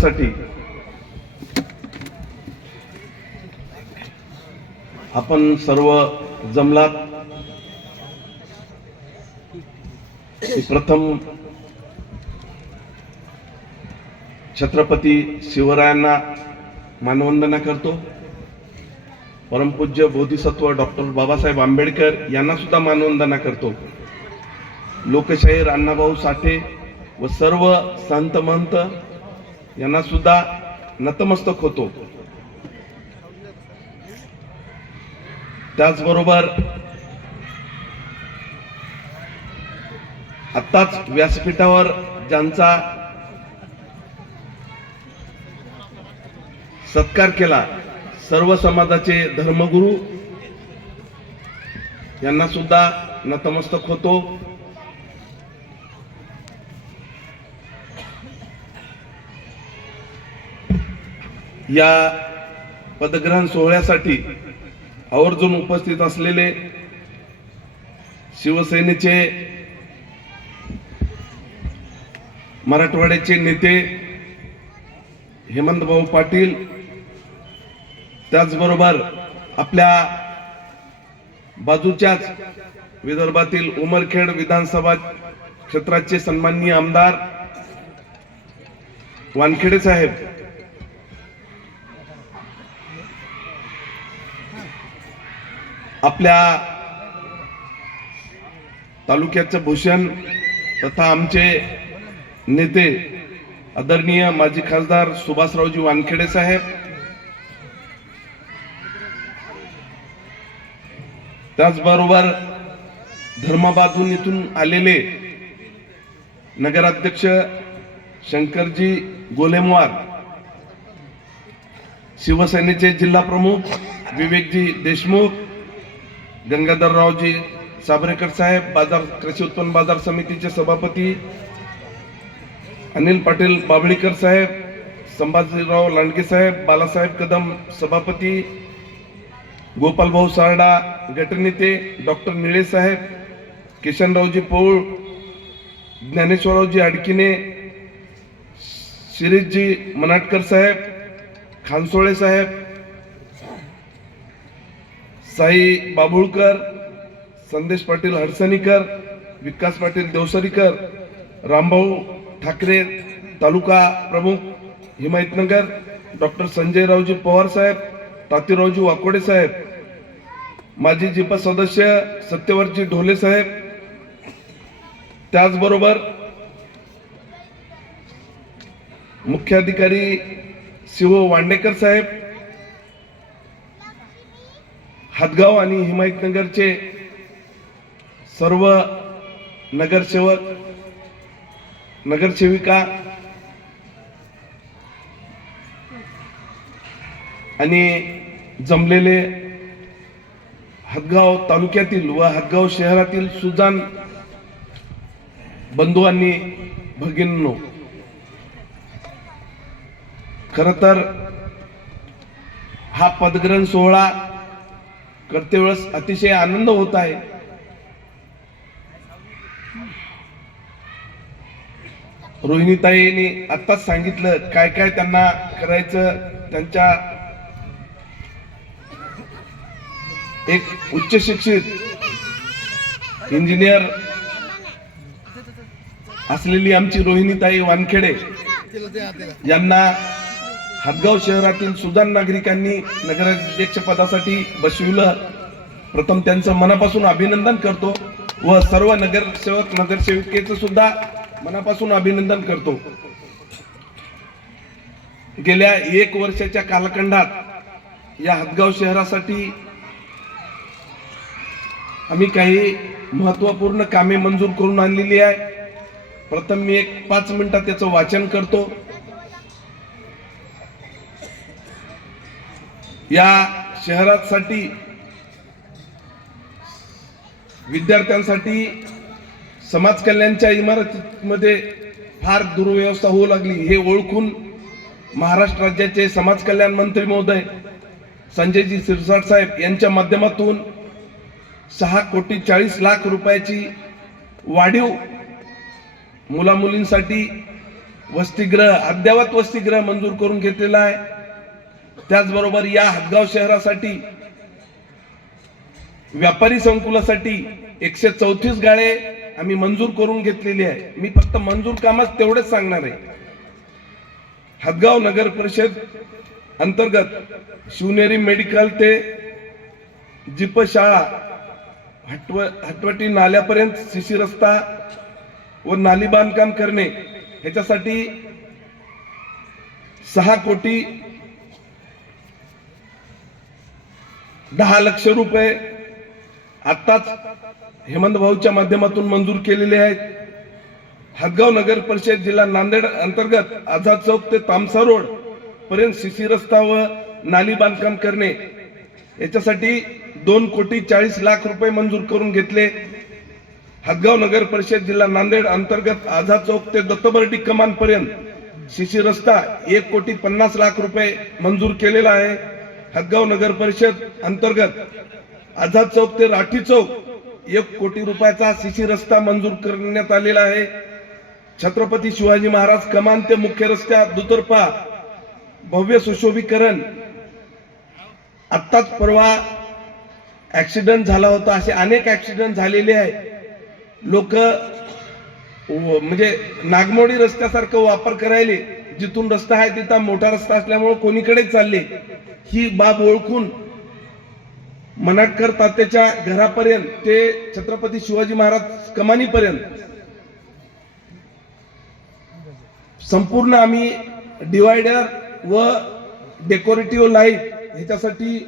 साठी. आपण सर्व जमलात. प्रथम छत्रपती शिवरायांना मानवंदना करतो. परमपूज्य बोधिसत्व डॉक्टर बाबासाहेब आंबेडकर यांना सुद्धा मानवंदना करतो. लोकशाहीर अण्णाभाऊ साठे व सर्व संत महंत यांना सुद्धा नतमस्तक होतो. त्याचबरोबर आत्ताच व्यासपीठावर ज्यांचा सत्कार केला सर्व समाजाचे धर्मगुरू यांना सुद्धा नतमस्तक होतो. या पदग्रहण सोहळ्यासाठी आवर्जून उपस्थित असलेले शिवसेनेचे मराठवाड्याचे नेते हेमंतभाऊ पाटील त्याचबरोबर आपल्या बाजूच्याच विदर्भातील उमरखेड विधानसभा क्षेत्राचे सन्माननीय आमदार वानखेडे साहेब आपल्या तालुक्याचं भूषण तथा आमचे नेते आदरणीय माजी खासदार सुभाषरावजी वानखेडे साहेब त्याचबरोबर धर्माबादून इथून आलेले नगराध्यक्ष शंकरजी गोलेमवार शिवसेनेचे जिल्हा प्रमुख विवेकजी देशमुख गंगाधररावजी साबरेकर साहेब बाजार कृषी उत्पन्न बाजार समितीचे सभापती अनिल पाटील बाबळीकर साहेब संभाजीराव लांडगे साहेब बालासाहेब कदम सभापती गोपालभाऊ सारडा गटनेते डॉक्टर निळे साहेब किशनरावजी पौळ ज्ञानेश्वररावजी अडकिने शिरीषजी मनाटकर साहेब खानसोळे साहेब साई बाबुळकर संदेश पाटील हडसणीकर विकास पाटील देवसरीकर रामभाऊ ठाकरे तालुका प्रमुख हिमायतनगर डॉक्टर संजयरावजी पवार साहेब तातीरावजी वाकोडे साहेब माजी जिपा सदस्य सत्यवरजी ढोले साहेब त्याचबरोबर मुख्याधिकारी शिव वांडेकर साहेब हातगाव आणि हिमायतनगरचे सर्व नगरसेवक नगरसेविका आणि जमलेले हदगाव तालुक्यातील व हदगाव शहरातील सुजान बंधूंनी भगिनींनो खर तर हा पदग्रहण सोहळा करते वेळेस अतिशय आनंद होत आहे. रोहिणीताईने आत्ताच सांगितलं काय काय त्यांना करायचं त्यांच्या एक उच्च शिक्षित इंजिनियर असलेली आमची रोहिणीताई वानखेडे यांना हदगाव शहरातील सुजाण नागरिकांनी नगराध्यक्ष पदासाठी बसविलं. प्रथम त्यांचं मनापासून अभिनंदन करतो व सर्व नगरसेवक नगरसेविकेचं सुद्धा मनापासून अभिनंदन करतो. गेल्या एक वर्षाच्या कालखंडात या हदगाव शहरासाठी आम्ही काही महत्त्वपूर्ण कामे मंजूर करून आणलेली आहे. प्रथम मी एक पाच मिनिटात त्याचं वाचन करतो. या शहरासाठी विद्यार्थ्यांसाठी समाज कल्याणच्या इमारतीमध्ये फार दुर्व्यवस्था होऊ लागली. हे ओळखून महाराष्ट्र राज्याचे समाज कल्याण मंत्री महोदय संजयजी सिरसाट साहेब यांच्या माध्यमातून सहा कोटी चाळीस लाख रुपयाची वाढीव मुलामुलींसाठी वसतिगृह अद्ययावत वसतिगृह मंजूर करून घेतलेला आहे. त्याचबरोबर या हदगाव शहरासाठी व्यापारी संकुलासाठी एकशे चौतीस गाळे आम्ही मंजूर करून घेतलेली आहे. मी फक्त मंजूर कामात तेवढेच सांगणार आहे. हदगाव नगर परिषद अंतर्गत शिवनेरी मेडिकल ते जिप शाळा हटव हटवटी नाल्यापर्यंत शिशी रस्ता व नाली बांधकाम करणे ह्याच्यासाठी सहा कोटी दहा लक्ष रुपये आत्ताच हेमंत भाऊच्या माध्यमातून मंजूर केलेले आहेत. हदगाव नगर परिषद जिल्हा नांदेड अंतर्गत आझाद चौक ते तामसा रोड पर्यंत सीसी रस्ता व नाली बांधकाम करणे. याच्यासाठी दोन कोटी चाळीस लाख रुपये मंजूर करून घेतले. हदगाव नगर परिषद जिल्हा नांदेड अंतर्गत आझाद चौक ते दत्तबर्डी कमान पर्यंत शिशी रस्ता एक कोटी पन्नास लाख रुपये मंजूर केलेला आहे. हदगाव नगर परिषद अंतर्गत आझाद चौक ते राठी चौक एक कोटी रुपयाचा सीसी रस्ता मंजूर करण्यात आलेला आहे. छत्रपती शिवाजी महाराज कमान ते मुख्य रस्त्या दुतर्फा भव्य सुशोभीकरण. आत्ताच परवा ऍक्सिडेंट झाला होता असे अनेक ऍक्सिडेंट झालेले आहे लोक म्हणजे नागमोडी रस्त्यासारखं वापर करायले. जिथून रस्ता आहे तिथं मोठा रस्ता असल्यामुळे कोणीकडेच चालले. ही बाब ओळखून मनाटकर तात्याच्या घरापर्यंत ते छत्रपती शिवाजी महाराज कमानीपर्यंत. संपूर्ण आम्ही डिवायडर व डेकोरेटिव्ह लाइट ह्याच्यासाठी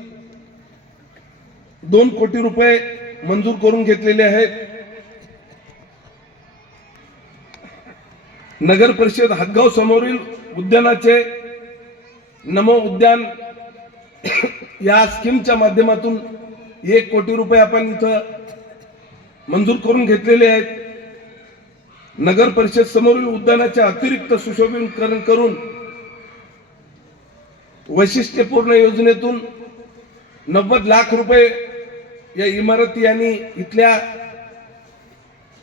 दोन कोटी रुपये मंजूर करून घेतलेले आहेत. नगर परिषद हदगाव समोरील उद्यानाचे नमो उद्यान या स्कीमच्या माध्यमातून एक कोटी रुपये आपण इथं मंजूर करून घेतलेले आहेत. नगर परिषद समोरील उद्यानाचे अतिरिक्त सुशोभीकरण करून वैशिष्ट्यपूर्ण योजनेतून नव्वद लाख रुपये या इमारती आणि इथल्या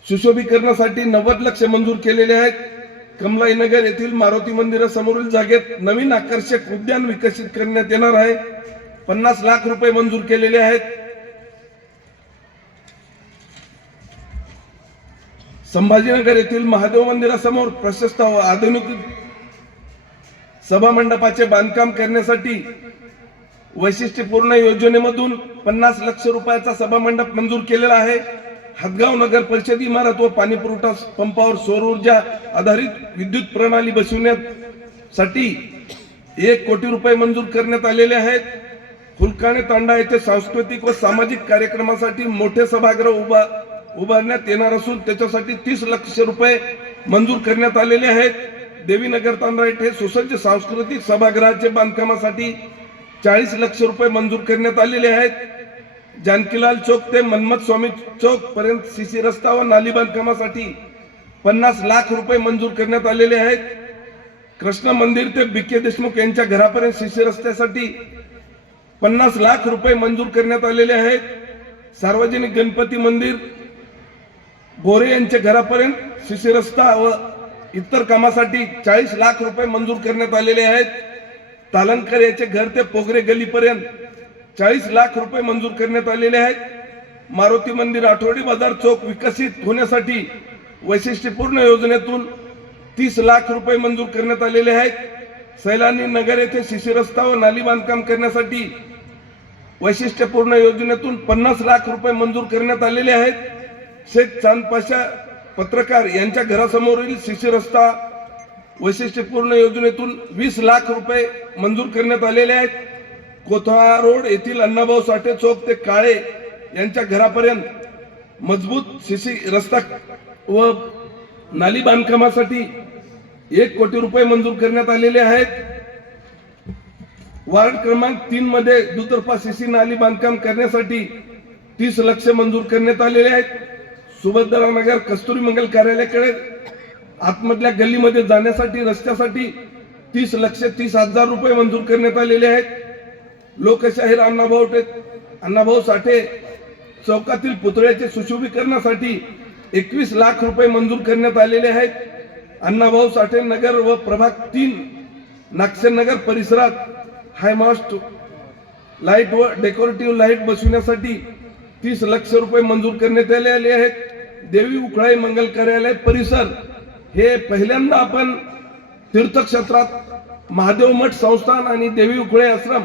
सुशोभीकरणासाठी नव्वद लक्ष मंजूर केलेले आहेत. कमलाई नगर येथील मारुती मंदिरासमोरील जागेत नवीन आकर्षक उद्यान विकसित करण्यात येणार आहे. पन्नास लाख रुपये मंजूर केलेले आहेत. संभाजीनगर येथील महादेव मंदिरासमोर प्रशस्त व आधुनिक सभा मंडपाचे बांधकाम करण्यासाठी वैशिष्ट्यपूर्ण योजनेमधून पन्नास लक्ष रुपयाचा सभा मंडप मंजूर केलेला आहे. हदगाव नगर परिषद इमारत व पाणी पुरवठा पंपावर सौर ऊर्जा आधारित विद्युत प्रणाली बसवण्यासाठी एक कोटी रुपये मंजूर करण्यात आलेले आहेत. फुलकाणे तांडा येथे सांस्कृतिक व सामाजिक कार्यक्रमासाठी मोठे सभागृह उभा उभारण्यात येणार असून त्याच्यासाठी तीस लक्ष रुपये मंजूर करण्यात आलेले आहेत. देवीनगर तांडा येथे सुसज्ज सांस्कृतिक सभागृहाचे बांधकामासाठी चाळीस लक्ष रुपये मंजूर करण्यात आलेले आहेत. जानकीलाल चौक ते मन्मथ स्वामी चौक पर्यंत सीसी रस्ता व नाली बांधकामासाठी पन्नास लाख रुपये मंजूर करण्यात आलेले आहेत. कृष्ण मंदिर ते बी के देशमुख यांच्या घरापर्यंत सीसी रस्त्यासाठी पन्नास लाख रुपये मंजूर करण्यात आलेले आहेत. सार्वजनिक गणपती मंदिर गोरे यांच्या घरापर्यंत सीसी रस्ता व इतर कामासाठी चाळीस लाख रुपये मंजूर करण्यात आलेले आहेत. तालंकर याचे घर ते पोगरे गलीपर्यंत चाळीस लाख रुपये मंजूर करण्यात आलेले आहेत. मारुती मंदिर आठवडी बाजार चौक विकसित होण्यासाठी वैशिष्ट्यपूर्ण योजनेतून तीस लाख रुपये मंजूर करण्यात आलेले आहेत. सैलानी नगर येथे शिशी रस्ता व नाली बांधकाम करण्यासाठी वैशिष्ट्यपूर्ण योजनेतून पन्नास लाख रुपये मंजूर करण्यात आलेले आहेत. शेख चांदपाशा पत्रकार यांच्या घरासमोरील शिशी रस्ता वैशिष्ट्यपूर्ण योजनेतून वीस लाख रुपये मंजूर करण्यात आलेले आहेत. कोथळा रोड येथील अण्णाभाऊ साठे चौक ते काळे यांच्या घरापर्यंत मजबूत सीसी रस्ता व नाली बांधकामासाठी एक कोटी रुपये मंजूर करण्यात आलेले आहेत. वार्ड क्रमांक तीन मध्ये दुतर्फा सीसी नाली बांधकाम करण्यासाठी तीस लक्ष मंजूर करण्यात आलेले आहेत. सुभद्रा नगर कस्तुरी मंगल कार्यालयाकडे आतमधल्या गल्लीमध्ये जाण्यासाठी रस्त्यासाठी तीस लक्ष तीस हजार रुपये मंजूर करण्यात आलेले आहेत. लोकशाहीर अण्णाभाऊ अण्णाभाऊ साठे चौकातील पुतळ्याचे सुशोभीकरणासाठी एकवीस लाख रुपये मंजूर करण्यात आलेले आहेत. अण्णाभाऊ साठे नगर व प्रभाग तीन नागसेनगर परिसरात हायमास्ट लाइट व डेकोरेटिव्ह लाइट बसविण्यासाठी तीस लक्ष रुपये मंजूर करण्यात आले आहेत. देवी उखळाई मंगल कार्यालय परिसर हे पहिल्यांदा आपण तीर्थक्षेत्रात महादेव मठ संस्थान आणि देवी उखळे आश्रम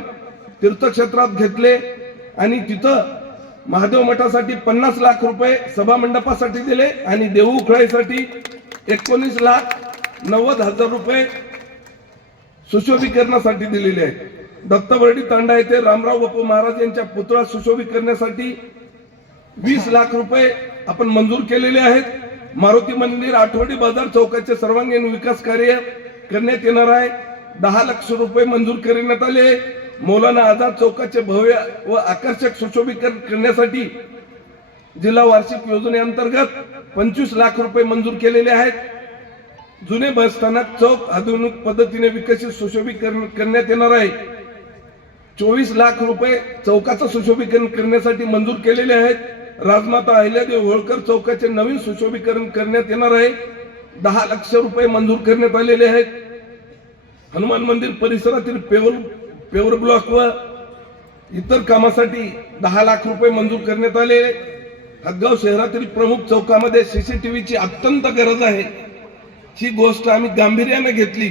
तीर्थक्षेत्रात घेतले आणि तिथं महादेव मठासाठी पन्नास लाख रुपये सभा मंडपासाठी दिले आणि देऊ उखळाईसाठी एकोणीस लाख नव्वद हजार रुपये सुशोभीकरणासाठी दिलेले आहेत. दत्तबर्डी तांडा येथे रामराव बापू महाराज यांच्या पुतळा सुशोभित करण्यासाठी वीस लाख रुपये आपण मंजूर केलेले आहेत. मारुती मंदिर आठवडी बाजार चौकाचे सर्वांगीण विकास कार्य करण्यात येणार आहे. दहा लक्ष रुपये मंजूर करण्यात आले मौलाना आझाद चौकाचे भव्य व आकर्षक सुशोभीकरण करण्यासाठी जिल्हा वार्षिक योजनेअंतर्गत पंचवीस लाख रुपये मंजूर केलेले आहेत. जुने बसस्थानक चौक आधुनिक पद्धतीने विकसित सुशोभीकरण करण्यात येणार आहे. चोवीस लाख रुपये चौकाचं सुशोभीकरण करण्यासाठी मंजूर केलेले आहेत. राजमाता अहिल्यादेव होळकर चौकाचे नवीन सुशोभीकरण करण्यात येणार आहे. दहा लक्ष रुपये मंजूर करण्यात आलेले आहेत. हनुमान मंदिर परिसरातील पेवल पेवर ब्लॉक व इतर कामासाठी दहा लाख रुपये मंजूर करण्यात आले. हदगाव शहरातील प्रमुख चौकामध्ये सीसीटीव्हीची अत्यंत गरज आहे. ही गोष्ट आम्ही गांभीर्याने घेतली.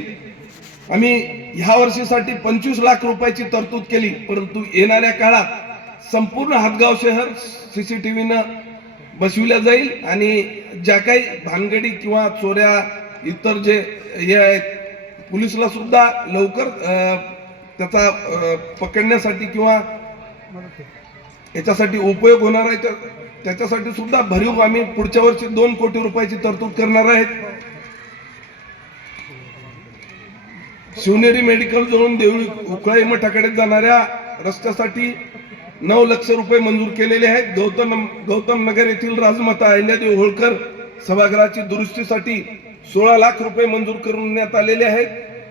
आम्ही ह्या वर्षीसाठी पंचवीस लाख रुपयाची तरतूद केली परंतु येणाऱ्या काळात संपूर्ण हातगाव शहर सीसीटीव्हीनं बसविल्या जाईल आणि ज्या काही भानगडी किंवा चोऱ्या इतर जे हे आहेत पोलिसला सुद्धा लवकर त्याचा पकडण्यासाठी किंवा याच्यासाठी उपयोग होणार आहे त्या- त्याच्यासाठी सुद्धा भरीव आम्ही पुढच्या वर्षी दोन कोटी रुपयाची तरतूद करणार आहेत. शिवनेरी मेडिकल जवळून देवळी उकळाई मठाकडे जाणाऱ्या रस्त्यासाठी नऊ लक्ष रुपये मंजूर केलेले आहेत. गौतम गौतम नगर येथील राजमाता अहिल्यादेवी होळकर सभागृहाची दुरुस्तीसाठी सोळा लाख रुपये मंजूर करण्यात आलेले आहेत.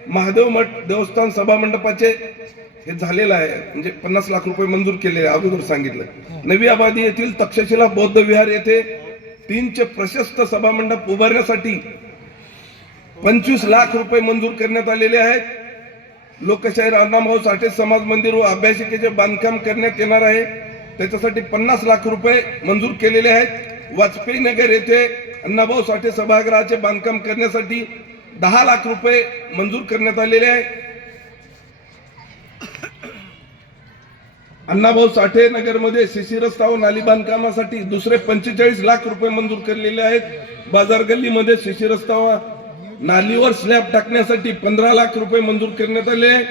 महादेव मठ देवस्थान सभा मंडपाचे हे झालेलं आहे. म्हणजे पन्नास लाख रुपये मंजूर केलेले आहे, अगोदर सांगितलं. नवी आबादी येथील तक्षशिला बौद्ध विहार येथे तीनचे प्रशस्त सभा मंडप उभारण्यासाठी पंचवीस लाख रुपये मंजूर करण्यात आलेले आहेत. लोकशाहीर अण्णाभाऊ साठे समाज मंदिर व अभ्यासिकेचे बांधकाम करण्यात येणार आहे. त्याच्यासाठी पन्नास लाख रुपये मंजूर केलेले आहेत. वाजपेयी नगर येथे अण्णाभाऊ साठे सभागृहाचे बांधकाम करण्यासाठी दहा लाख रुपये मंजूर करण्यात आलेले आहे. अण्णाभाऊ साठे नगरमध्ये सीसी रस्ता व नाली बांधकामासाठी दुसरे पंचेचाळीस लाख रुपये मंजूर केलेले आहेत. बाजार गल्लीमध्ये सीसी रस्ता व नालीवर स्लॅब टाकण्यासाठी पंधरा लाख रुपये मंजूर करण्यात आले आहे.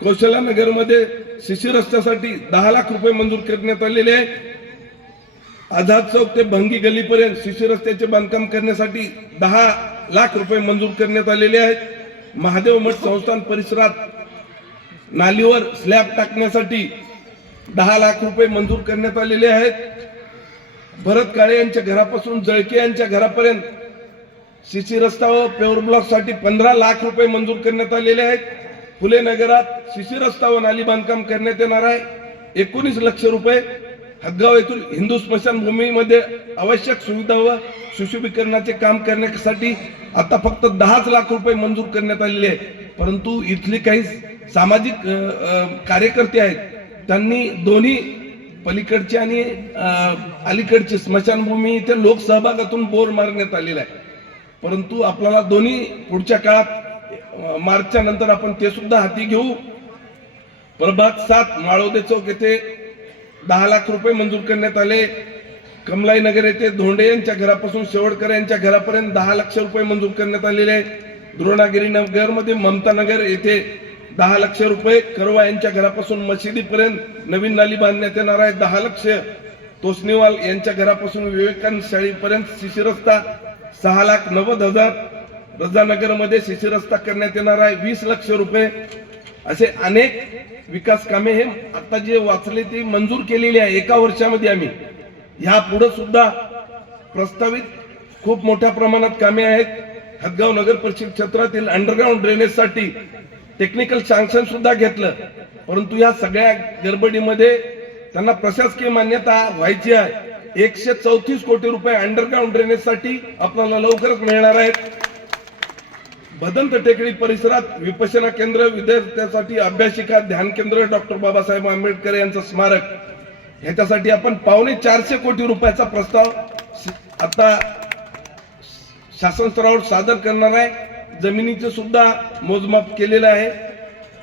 कौशल्या नगरमध्ये सीसी रस्त्यासाठी दहा लाख रुपये मंजूर करण्यात आलेले आहे. आझाद चौक ते भंगी गल्लीपर्यंत सीसी रस्त्याचे बांधकाम करण्यासाठी दहा लाख रुपये मंजूर करण्यात आलेले आहेत. महादेव मठ संस्थान परिसरात नालीवर स्लॅब टाकण्यासाठी दहा लाख रुपये मंजूर करण्यात आलेले आहेत. भरत काळे यांच्या घरापासून जळके यांच्या घरापर्यंत सीसी रस्ता व पेवर ब्लॉकसाठी पंधरा लाख रुपये मंजूर करण्यात आलेले आहेत. फुले नगरात सीसी रस्ता व नाली बांधकाम करण्यात येणार आहे. एकोणीस लक्ष रुपये हदगाव येथील हिंदू स्मशानभूमीमध्ये आवश्यक सुविधा व सुशोभीकरणाचे काम करण्यासाठी आता फक्त दहाच लाख रुपये मंजूर करण्यात आलेले आहे परंतु इथले काही सामाजिक कार्यकर्ते आहेत. त्यांनी दोन्ही पलीकडचे आणि अलीकडचे स्मशानभूमी इथे लोकसहभागातून बोर मारण्यात आलेला आहे. परंतु आपल्याला दोन्ही पुढच्या काळात मार्चच्या नंतर आपण ते सुद्धा हाती घेऊ. प्रभाग सात माळोदे चौक येथे दहा लाख रुपये मंजूर करण्यात आले. कमलाई नगर येथे धोंडे यांच्या घरापासून शेवटकर यांच्या घरापर्यंत दहा लक्ष रुपये मंजूर करण्यात आलेले आहेत. द्रोणागिरी नगरमध्ये ममता नगर येथे दहा लक्ष रुपये करवा यांच्या घरापासून मशिदीपर्यंत नवीन नाली बांधण्यात येणार आहे. दहा लक्ष तोसनीवाल यांच्या घरापासून विवेकानंद शाळेपर्यंत शिशी रस्ता सहा लाख नव्वद हजार रजानगरमध्ये शिशी रस्ता करण्यात येणार आहे. वीस लक्ष रुपये असे अनेक विकास कामे हे आता जे वाचले ते मंजूर केलेली आहे. एका वर्षामध्ये आम्ही ह्या पुढे सुद्धा प्रस्तावित खूप मोठ्या प्रमाणात कामे आहेत. हदगाव नगर परिषद क्षेत्रातील अंडरग्राऊंड ड्रेनेजसाठी टेक्निकल सँक्शन सुद्धा घेतलं. परंतु या सगळ्या गडबडीमध्ये त्यांना प्रशासकीय मान्यता व्हायची आहे. एकशे चौतीस कोटी रुपये अंडरग्राऊंड ड्रेनेजसाठी आपल्याला लवकरच मिळणार आहेत. भदंत टेकडी परिसरात विपशना केंद्र विद्यार्थ्यांसाठी अभ्यासिका ध्यान केंद्र डॉक्टर बाबासाहेब आंबेडकर यांचं स्मारक. ह्याच्यासाठी आपण पावणे चारशे कोटी रुपयाचा प्रस्ताव आता शासन स्तरावर सादर करणार आहे. जमिनीचं सुद्धा मोजमाप केलेलं आहे.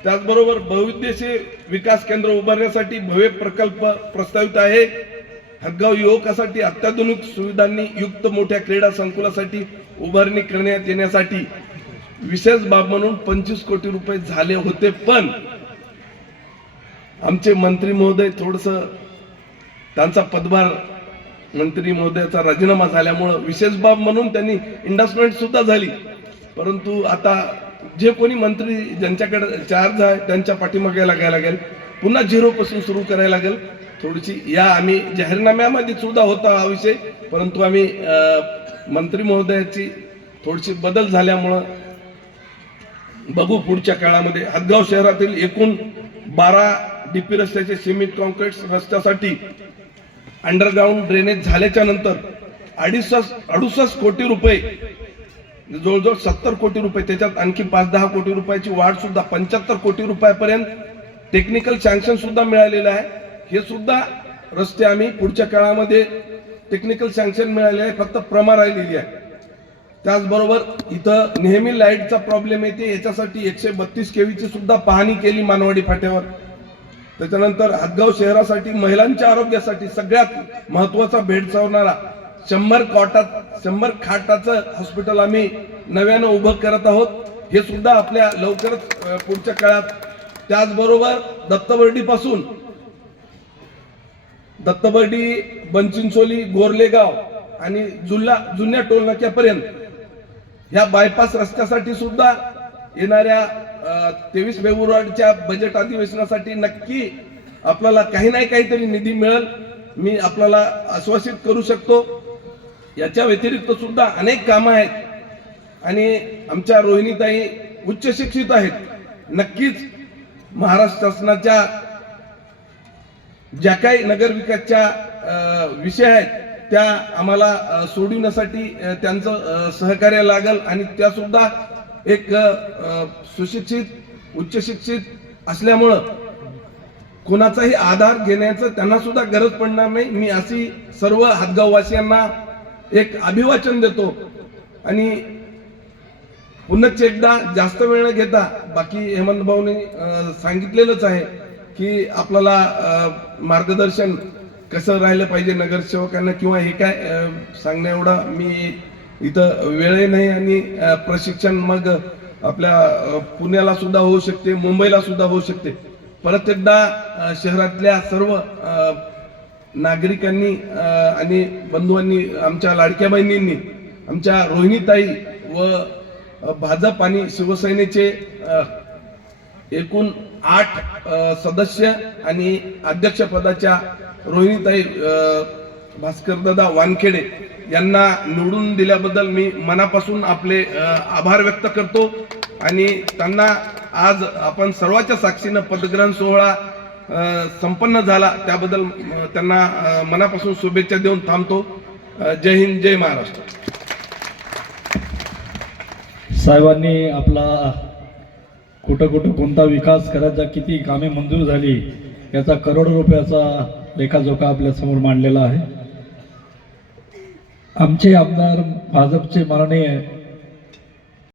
त्याचबरोबर बहुउद्देशीय विकास केंद्र उभारण्यासाठी भव्य प्रकल्प प्रस्तावित आहे. हदगाव युवकासाठी अत्याधुनिक सुविधांनी युक्त मोठ्या क्रीडा संकुलासाठी उभारणी करण्यात येण्यासाठी विशेष बाब म्हणून पंचवीस कोटी रुपये झाले होते. पण आमचे मंत्री महोदय थोडस त्यांचा पदभार मंत्री महोदयाचा राजीनामा झाल्यामुळं विशेष बाब म्हणून त्यांनी इंडस्टमेंट सुद्धा झाली. परंतु आता जे कोणी मंत्री ज्यांच्याकडे चार्ज आहे त्यांच्या पाठीमागे लागायला लागेल. पुन्हा झिरोपासून सुरू करायला लागेल. थोडीशी या आम्ही जाहीरनाम्यामध्ये सुद्धा होता हा विषय. परंतु आम्ही मंत्री महोदयाची थोडीशी बदल झाल्यामुळं बघू पुढच्या काळामध्ये. हदगाव शहरातील एकूण बारा डीपी रस्त्याचे सिमेंट कॉन्क्रीट रस्त्यासाठी अंडरग्राऊंड ड्रेनेज झाल्याच्यानंतर अडुसष्ट अडुसष्ट कोटी रुपये जवळजवळ सत्तर कोटी रुपये त्याच्यात आणखी पाच दहा कोटी रुपयाची वाढ सुद्धा पंच्याहत्तर कोटी रुपयापर्यंत टेक्निकल सँक्शन सुद्धा मिळालेलं आहे. हे सुद्धा रस्ते आम्ही पुढच्या काळामध्ये टेक्निकल सँक्शन मिळाले आहे फक्त प्रमा राहिलेली आहे. त्याचबरोबर इथं नेहमी लाईटचा प्रॉब्लेम येते याच्यासाठी एकशे बत्तीस केवीची सुद्धा पाहणी केली मानवाडी फाट्यावर. त्याच्यानंतर हदगाव शहरासाठी महिलांच्या आरोग्यासाठी सगळ्यात महत्त्वाचा भेडसावणारा शंभर कॉटात शंभर खाटाचं हॉस्पिटल आम्ही नव्यानं उभं करत आहोत. हे सुद्धा आपल्या लवकरच पुढच्या काळात. त्याचबरोबर दत्तबर्डीपासून दत्तबर्डी बनचिंचोली गोरलेगाव आणि जुल्ला जुन्या टोलनाक्यापर्यंत या बायपास रस्त्यासाठी सुद्धा येणाऱ्या तेवीस फेब्रुवारीच्या बजेट अधिवेशनासाठी नक्की आपल्याला काही नाही काहीतरी निधी मिळेल. मी आपल्याला आश्वासित करू शकतो. याच्या व्यतिरिक्त सुद्धा अनेक कामं आहेत. आणि आमच्या रोहिणीताई उच्च शिक्षित आहेत. नक्कीच महाराष्ट्र शासनाच्या ज्या काही नगरविकासच्या विषय आहेत त्या आम्हाला सोडविण्यासाठी त्यांचं सहकार्य लागल. आणि त्या सुद्धा एक सुशिक्षित उच्च शिक्षित असल्यामुळं कोणाचाही आधार घेण्याचं त्यांना सुद्धा गरज पडणार नाही. मी अशी सर्व हातगाववासियांना एक अभिवाचन देतो. आणि पुन्हा एकदा जास्त वेळ न घेता बाकी हेमंत भाऊने सांगितलेलंच आहे की आपल्याला मार्गदर्शन कसं राहिलं पाहिजे नगरसेवकांना किंवा हे काय सांगण्या एवढा मी इथं वेळही नाही आणि प्रशिक्षण मग आपल्या पुण्याला सुद्धा होऊ शकते मुंबईला सुद्धा होऊ शकते. परत एकदा शहरातल्या सर्व नागरिकांनी आणि बंधूंनी आमच्या लाडक्या बहिणींनी आमच्या रोहिणीताई व भाजप आणि शिवसेनेचे एकूण आठ सदस्य आणि अध्यक्षपदाच्या रोहिणीताई भास्करदादा वानखेडे यांना निवडून दिल्याबद्दल मी मनापासून आपले आभार व्यक्त करतो. आणि त्यांना आज आपण सर्वांच्या साक्षीनं पदग्रहण सोहळा संपन्न झाला. त्याबद्दल त्यांना मनापासून शुभेच्छा देऊन थांबतो. जय हिंद जय महाराष्ट्र. साहेबांनी आपला कुठं कुठं कोणता विकास करायचा किती कामे मंजूर झाली याचा करोडो रुपयाचा लेखाजोखा आपल्यासमोर मांडलेला आहे. आमचे आमदार भाजपचे माननीय